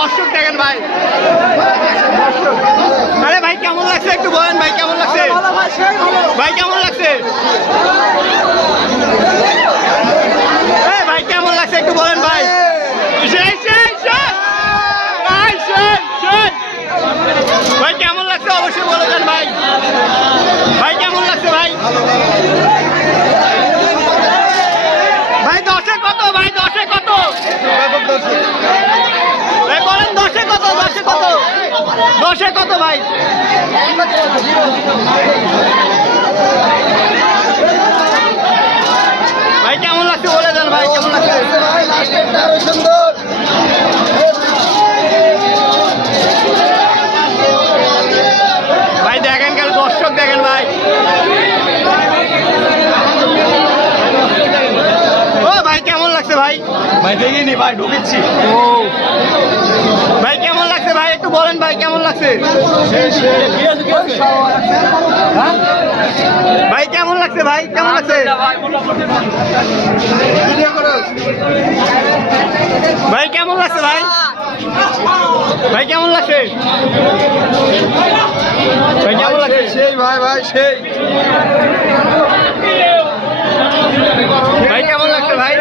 দর্শক দেখেন ভাই। আরে ভাই কেমন লাগছে একটু বলেন ভাই, কেমন লাগছে ভাই, কেমন লাগছে ভাই, কেমন লাগছে একটু বলেন ভাই। ভাই কেমন লাগছে অবশ্যই বলে দেন ভাই। ভাই কেমন লাগছে ভাই? ভাই 10-এ কত ভাই, 10-এ কত ভাই বলেন, 10-এ কত, 10-এ কত, 10-এ কত ভাই? ভাই কেমন লাগছে বলে দেন ভাই, কেমন লাগছে? ভাই দেখেন কেন দর্শক দেখেন ভাই। ও ভাই কেমন লাগছে ভাই? ভাই দেখিনি ভাই, ঢুকেছি। ও ভাই কেমন লাগছে ভাই একটু বলেন ভাই, কেমন লাগছে ভাই? কেমন লাগছে ভাই, কেমন লাগছে ভাই? কেমন লাগছে ভাই? ভাই কেমন লাগছে ভাই, কেমন লাগছে? সেই ভাই, ভাই সেই ভাই কেমন লাগছে ভাই,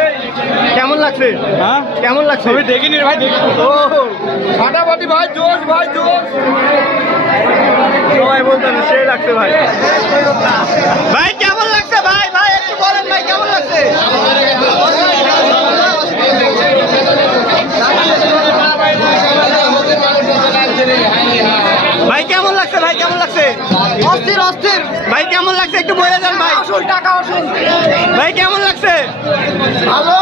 কেমন লাগছে? হ্যাঁ কেমন লাগছে? আমি দেখিনি ভাই, দেখিনি। ও ফাটাফাটি ভাই, জোশ ভাই, জোশ। সবাই বলতেন সেই লাগছে ভাই। ভাই কেমন লাগছে ভাই? ভাই একটু বলেন ভাই, কেমন লাগছে? ভাই কেমন লাগছে ভাই, কেমন লাগছে? অস্থির অস্থির ভাই কেমন লাগছে একটু বলে দেন ভাই। আসল টাকা আসল ভাই কেমন লাগছে ভালো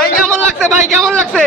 ভাই, কেমন লাগছে ভাই, কেমন লাগছে?